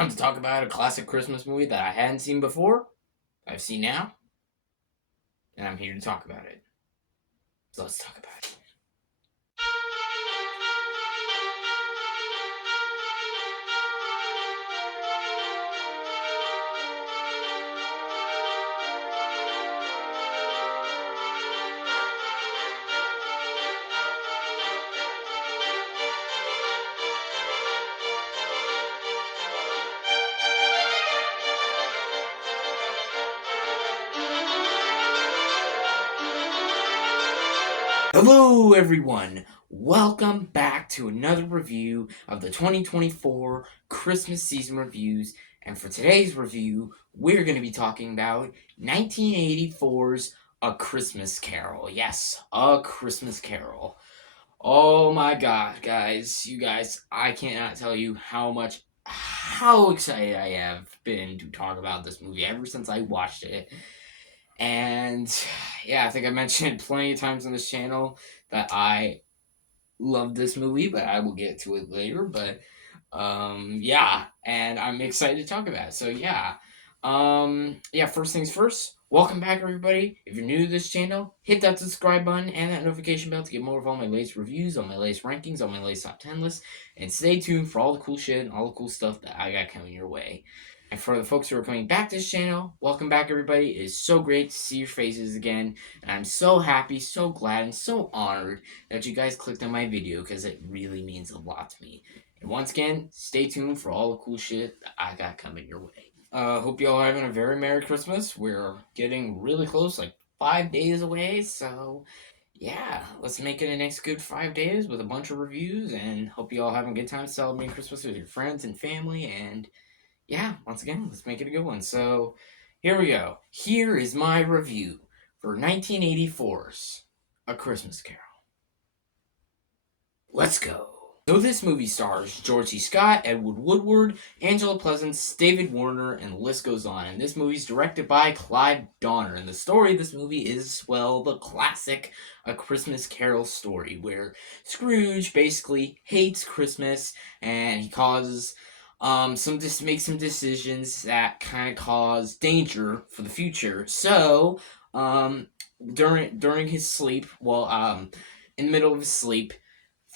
Time to talk about a classic Christmas movie that I hadn't seen before, I've seen now, and I'm here to talk about it. So let's talk about it. Hello, everyone. Welcome back to another review of the 2024 Christmas season reviews. And for today's review, we're going to be talking about 1984's A Christmas Carol. Yes, A Christmas Carol. Oh my god, guys, you guys, I cannot tell you how excited I have been to talk about this movie ever since I watched it. And yeah, I think I mentioned plenty of times on this channel that I love this movie, but I will get to it later. But yeah, and I'm excited to talk about it. So yeah, first things first. Welcome back, everybody. If you're new to this channel, hit that subscribe button and that notification bell to get more of all my latest reviews, all my latest rankings, all my latest top 10 lists, and stay tuned for all the cool shit and all the cool stuff that I got coming your way. And for the folks who are coming back to this channel, welcome back, everybody. It is so great to see your faces again, and I'm so happy, so glad, and so honored that you guys clicked on my video because it really means a lot to me. And once again, stay tuned for all the cool shit that I got coming your way. Hope you all are having a very Merry Christmas. We're getting really close, like 5 days away, so yeah, let's make it a next good 5 days with a bunch of reviews, and hope you all having a good time celebrating Christmas with your friends and family, and yeah, once again, let's make it a good one. So here we go. Here is my review for 1984's A Christmas Carol. Let's go. So this movie stars George C. Scott, Edward Woodward, Angela Pleasance, David Warner, and the list goes on. And this movie's directed by Clive Donner. And the story of this movie is, well, the classic A Christmas Carol story, where Scrooge basically hates Christmas and he causes makes some decisions that kind of cause danger for the future. So during his sleep, in the middle of his sleep,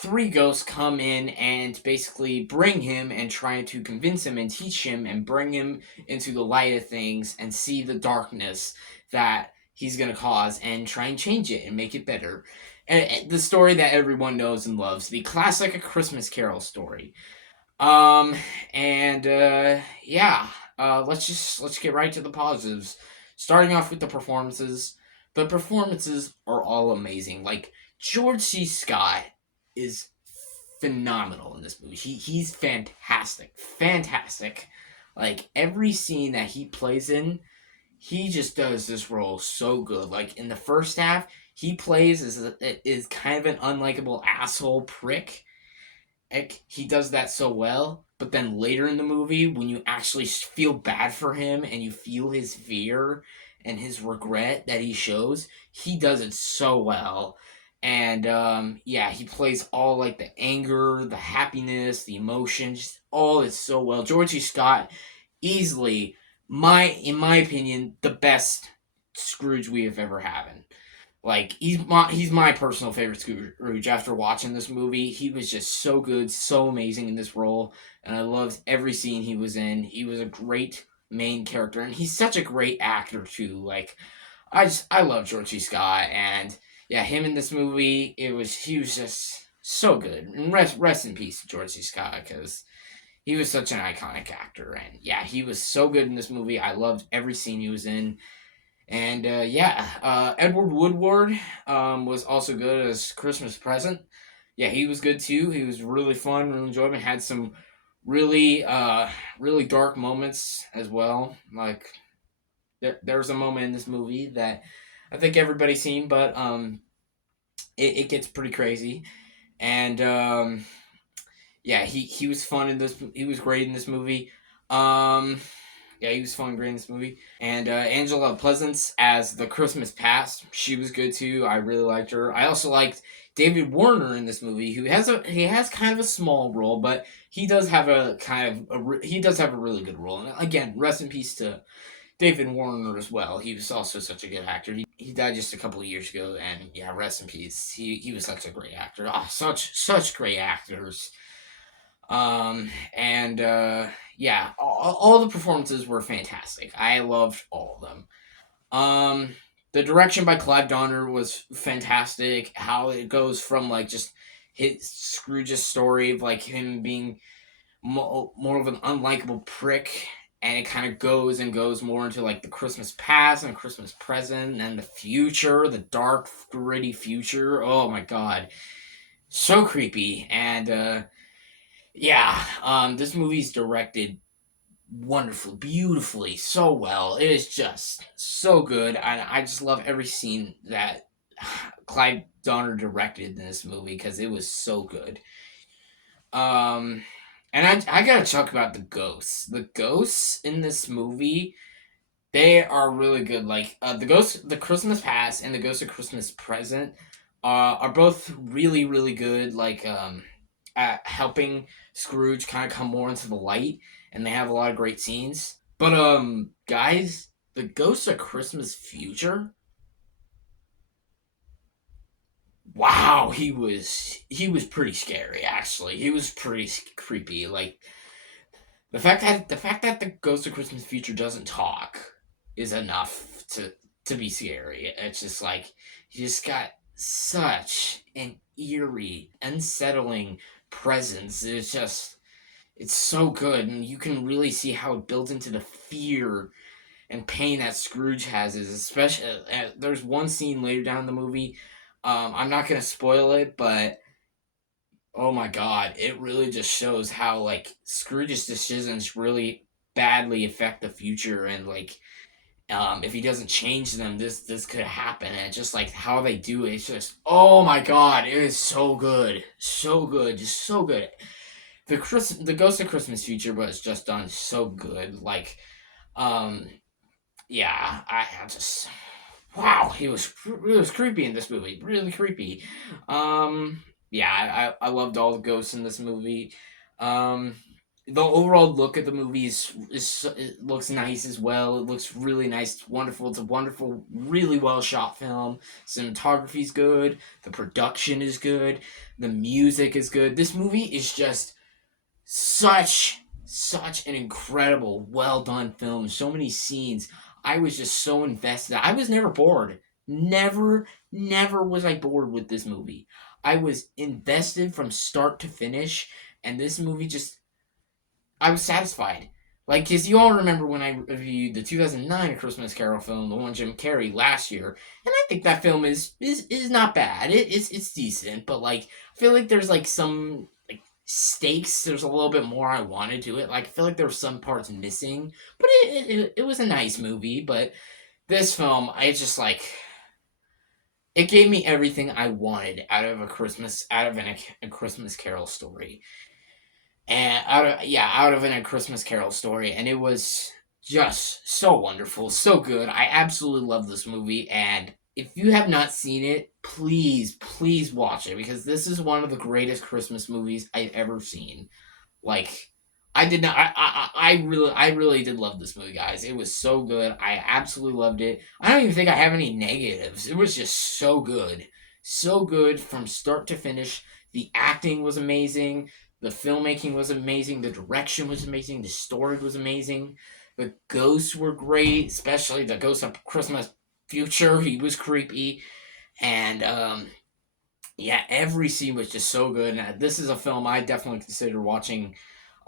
three ghosts come in and basically bring him and try to convince him and teach him and bring him into the light of things and see the darkness that he's going to cause and try and change it and make it better. And the story that everyone knows and loves, the classic A Christmas Carol story. Um, let's get right to the positives. Starting off with the performances. The performances are all amazing. Like, George C. Scott is phenomenal in this movie. He's fantastic. Fantastic. Like, every scene that he plays in, he just does this role so good. Like, in the first half, he plays is kind of an unlikable asshole prick. He does that so well, but then later in the movie, when you actually feel bad for him and you feel his fear and his regret that he shows, he does it so well. And yeah, he plays all like the anger, the happiness, the emotion, just all is so well. George C. Scott, easily, in my opinion, the best Scrooge we have ever had. Like, he's my personal favorite Scrooge. After watching this movie, he was just so good, so amazing in this role, and I loved every scene he was in. He was a great main character, and he's such a great actor too. Like, I love George C. Scott, and yeah, him in this movie, he was just so good. And rest in peace, George C. Scott, because he was such an iconic actor, and yeah, he was so good in this movie. I loved every scene he was in. And Edward Woodward was also good as Christmas Present. Yeah, he was good too. He was really fun, really enjoyable. Had some really dark moments as well. Like, there's a moment in this movie that I think everybody's seen, but it gets pretty crazy. And yeah, he was fun in this. He was great in this movie. Yeah, he was fun and great in this movie. And Angela Pleasance as the Christmas Past, she was good too. I really liked her. I also liked David Warner in this movie, who has kind of a small role, but he does have a he does have a really good role. And again, rest in peace to David Warner as well. He was also such a good actor. He died just a couple of years ago, and yeah, rest in peace. He was such a great actor. Oh, such great actors. And yeah, all the performances were fantastic. I loved all of them. The direction by Clive Donner was fantastic. How it goes from like just his Scrooge's story of like him being more of an unlikable prick, and it kind of goes and goes more into like the Christmas past and Christmas present and the future, the dark, gritty future. Oh my god, so creepy. And yeah, this movie's directed wonderfully, beautifully, so well. It is just so good. I just love every scene that Clive Donner directed in this movie because it was so good. Um, and I gotta talk about the ghosts. The ghosts in this movie, they are really good. Like the ghost, the Christmas Past, and the Ghost of Christmas Present, are both really really good. Like at helping Scrooge kind of come more into the light, and they have a lot of great scenes. But guys, the Ghost of Christmas Future, wow, he was pretty scary actually. He was pretty creepy. Like the fact that the Ghost of Christmas Future doesn't talk is enough to be scary. It's just like he just got such an eerie, unsettling presence. It's so good, and you can really see how it builds into the fear and pain that Scrooge has. Is especially there's one scene later down in the movie. I'm not gonna spoil it, but oh my god, it really just shows how like Scrooge's decisions really badly affect the future, and like if he doesn't change them, this could happen. And just like how they do it, it's just oh my god, it is so good, so good, just so good. The Ghost of Christmas Future was just done so good. Like um yeah, I just wow, it was creepy in this movie, really creepy. Yeah, I loved all the ghosts in this movie. Um, the overall look at the movie is it looks nice as well. It looks really nice. It's wonderful. It's a wonderful, really well shot film. Cinematography's good. The production is good. The music is good. This movie is just such an incredible, well done film. So many scenes. I was just so invested. I was never bored. Never was I bored with this movie. I was invested from start to finish, and this movie just I was satisfied. Like, cause you all remember when I reviewed the 2009 A Christmas Carol film, the one Jim Carrey last year, and I think that film is not bad. It's decent, but like I feel like there's like some like stakes. There's a little bit more I wanted to it. Like I feel like there were some parts missing, but it was a nice movie. But this film, I just like it gave me everything I wanted out of a Christmas Carol story and out of a Christmas Carol story, and it was just so wonderful, so good. I absolutely love this movie, and if you have not seen it, please watch it because this is one of the greatest Christmas movies I've ever seen. Like, I did not, I really did love this movie, guys. It was so good. I absolutely loved it. I don't even think I have any negatives. It was just so good from start to finish. The acting was amazing. The filmmaking was amazing. The direction was amazing. The story was amazing. The ghosts were great, especially the ghost of Christmas Future. He was creepy, and yeah, every scene was just so good. And this is a film I definitely consider watching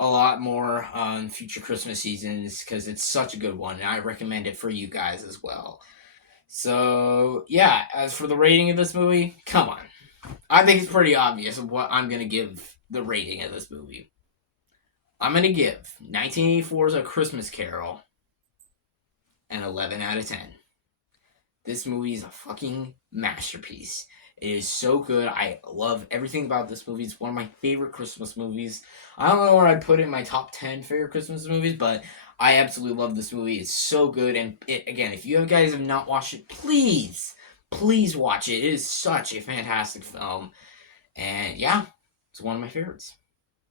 a lot more on future Christmas seasons because it's such a good one, and I recommend it for you guys as well. So yeah, as for the rating of this movie, come on, I think it's pretty obvious of what I'm gonna give the rating of this movie. I'm gonna give 1984's A Christmas Carol an 11 out of 10. This movie is a fucking masterpiece. It is so good. I love everything about this movie. It's one of my favorite Christmas movies. I don't know where I'd put it in my top 10 favorite Christmas movies, but I absolutely love this movie. It's so good. And again, if you guys have not watched it, please watch it. It is such a fantastic film. And yeah, it's one of my favorites.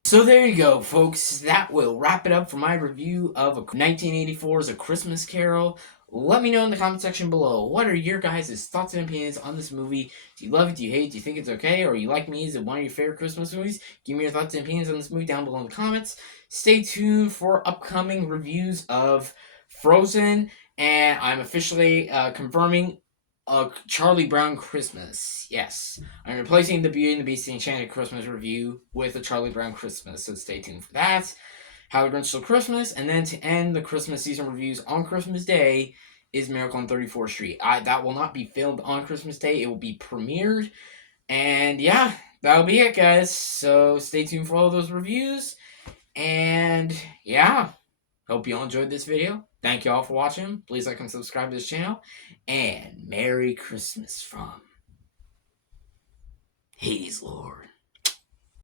So there you go, folks. That will wrap it up for my review of 1984's A Christmas Carol. Let me know in the comment section below. What are your guys' thoughts and opinions on this movie? Do you love it? Do you hate it? Do you think it's okay? Or you like me? Is it one of your favorite Christmas movies? Give me your thoughts and opinions on this movie down below in the comments. Stay tuned for upcoming reviews of Frozen. And I'm officially confirming a Charlie Brown Christmas. Yes. I'm replacing the Beauty and the Beast the Enchanted Christmas review with a Charlie Brown Christmas, so stay tuned for that. How the Grinch Stole Christmas, and then to end the Christmas season reviews on Christmas Day is Miracle on 34th Street. That will not be filmed on Christmas Day. It will be premiered. And yeah, that'll be it, guys. So stay tuned for all those reviews. And yeah, hope you all enjoyed this video. Thank you all for watching. Please like and subscribe to this channel. And Merry Christmas from Hades Lord.